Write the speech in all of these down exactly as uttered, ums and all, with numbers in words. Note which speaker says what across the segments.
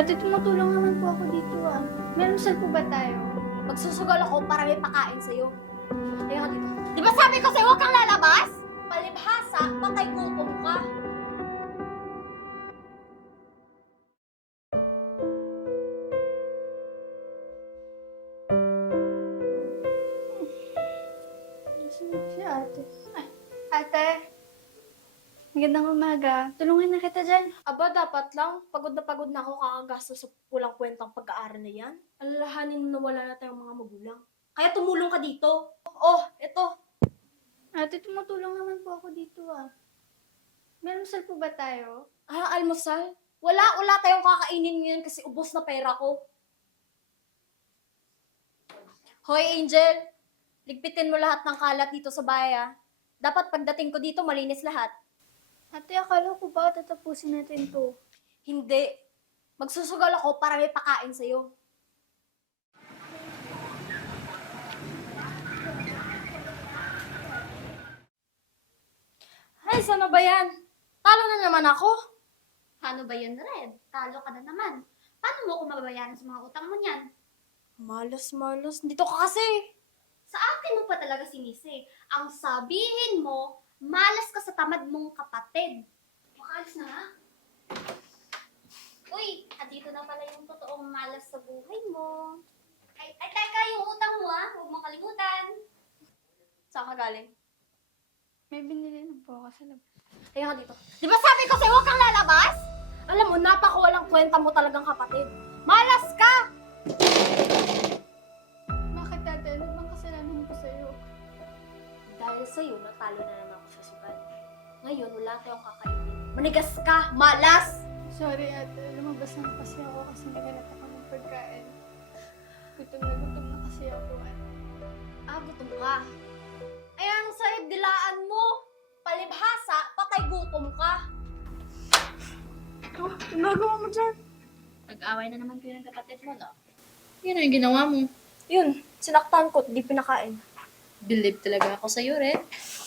Speaker 1: Ate, tumutulong naman po ako dito ah. Meron sal po ba tayo?
Speaker 2: Magsusugal ako para may pakain sa'yo. Ayun ka dito. Di ba sabi ko sa'yo, huwag kang lalabas? Palibhasa, patay gutom ka.
Speaker 1: Sino si ate? Ay, ate. Magandang umaga. Tulungan na kita dyan.
Speaker 2: Aba, dapat lang. Pagod na pagod na ako kakagastos sa pulang kwentang pag-aaral na yan. Alalahanin na wala na tayong mga magulang. Kaya tumulong ka dito. Oh, eto.
Speaker 1: Ate, tumutulong naman po ako dito ah. Meron sal po ba tayo?
Speaker 2: Ah, almusal? Wala, wala tayong kakainin ngayon kasi ubos na pera ko. Hoy, Angel. Ligpitin mo lahat ng kalat dito sa bahay, ah. Dapat pagdating ko dito, malinis lahat.
Speaker 1: Ate, akala ko ba tatapusin natin to?
Speaker 2: Hindi. Magsusugal ako para may pakain sa'yo. Ay, sana ba yan? Talo na naman ako.
Speaker 3: Paano ba yun, Red? Talo ka na naman. Paano mo ako mababayaran sa mga utang mo niyan?
Speaker 2: Malas, malas. Dito ka kasi.
Speaker 3: Sa akin mo pa talaga sinisi. Ang sabihin mo, malas ka sa tamad mong kapatid. Makaalis na nga. Uy, andito na pala yung totoong malas sa buhay mo. Ay, ay, teka, yung utang mo ah. Huwag mong kalimutan.
Speaker 2: Saan ka galing?
Speaker 1: May binili na po ako sa labas.
Speaker 2: Ayun ka dito. Di ba sabi ko sa'yo, huwag kang lalabas? Alam mo, napakawalang kwenta mo talagang kapatid. Malas ka!
Speaker 1: Bakit ate? Ano bang kasalanan ko sa'yo?
Speaker 2: Dahil sa'yo, natalo na naman ako sa sugal. Ngayon, wala tayong kakainin. Manigas ka! Malas!
Speaker 1: Sorry ate, lumabas lang kasi ako kasi naghanap ako ng pagkain. Gutom na gutom na kasi ako ate.
Speaker 2: Ah, gutom ka. Ayan sa'yo, dilaan mo. Palibhasa, patay gutom ka.
Speaker 1: Oh, ginagawa mo dyan?
Speaker 3: Nag-away na naman kayo ng kapatid mo, no?
Speaker 4: Yun ang ginawa mo.
Speaker 2: Yun, sinaktan ko, di pinakain.
Speaker 4: Believe talaga ako sa'yo, Red.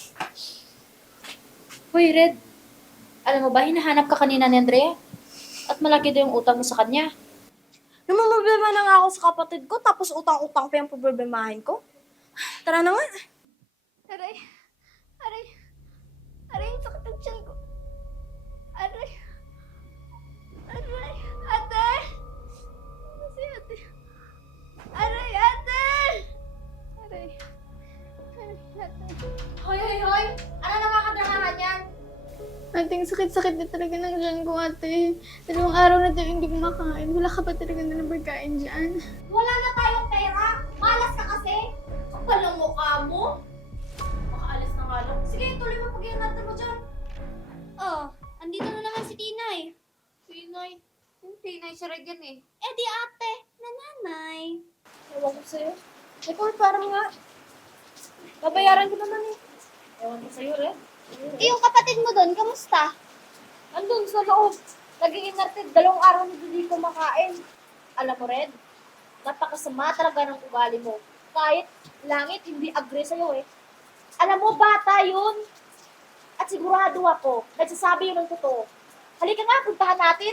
Speaker 4: Hoy, Red. Alam mo ba, hinahanap ka kanina ni Andrea? At malaki daw yung utang mo sa kanya.
Speaker 2: Namumblema na nga ako sa kapatid ko, tapos utang-utang pa yung problemahin ko. Tara na nga.
Speaker 1: Aray! Aray! Aray, ang sakit ang tiyan ko. Aray! Aray! Ate! Kasi ate. Aray, ate! Aray. Aray, ate.
Speaker 2: Hoy, hoy, hoy! Ano nakakadangahan yan?
Speaker 1: Ate, ang sakit-sakit na talaga ng tiyan ko, ate. Dalawang araw na tayo hindi kumakain. Wala ka pa talaga na ng pagkain dyan.
Speaker 2: Wala na tayong pera. Malas ka kasi. Kapal ang mukha mo. Makaalis na nga lang. Sige, tuloy mo pag-iinatan mo dyan.
Speaker 3: Oh, andito na naman si Tinay.
Speaker 4: Tinay. Yung Tinay si Red yan eh.
Speaker 3: Eh di ate, nananay.
Speaker 2: Ewan ko sa'yo. Ikaw, parang nga. Babayaran ko naman eh.
Speaker 4: Ewan ko sa'yo, Red.
Speaker 3: Eh, yung kapatid mo doon, kamusta?
Speaker 2: Andun sa loob. Naging inartid. Dalawang araw na hindi ko makain. Alam mo, Red, napakasama talaga ng ugali mo. Kahit langit, hindi agree sa'yo eh. Alam mo, bata yun. At sigurado ako, nagsasabi yun ng totoo. Halika nga, puntahan natin.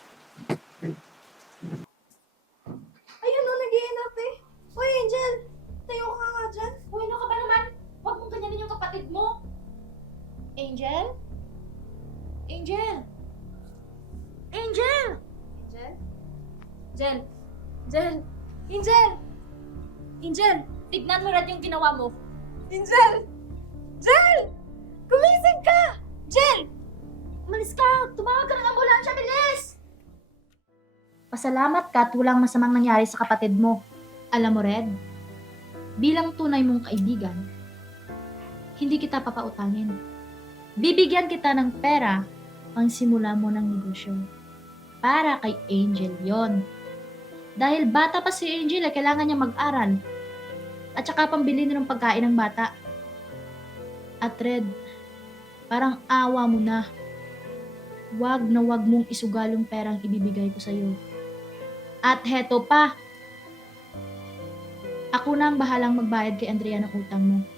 Speaker 2: Ayun o, nag-iinap eh. Hoy, Angel, tayo ka nga dyan. Hoy, ano ka ba naman? Huwag mong ganyanin yung kapatid mo. Angel? Angel? Angel? Angel? Angel? Angel? Angel? Angel? Tignan mo rin yung ginawa mo. Angel! Angel! Gumising ka! Angel! Umalis ka! Tumawag ka ng ambulansya, bilis!
Speaker 5: Pasalamat ka at walang masamang nangyari sa kapatid mo. Alam mo, Red, bilang tunay mong kaibigan, hindi kita papautangin. Bibigyan kita ng pera pang simula mo ng negosyo. Para kay Angel yon. Dahil bata pa si Angel, eh, kailangan niya mag-aral. At saka pambili na ng pagkain ng bata. At Red, parang awa mo na. Wag na wag mong isugal yung perang ibibigay ko sa'yo. At heto pa, ako na ang bahalang magbayad kay Andrea ng utang mo.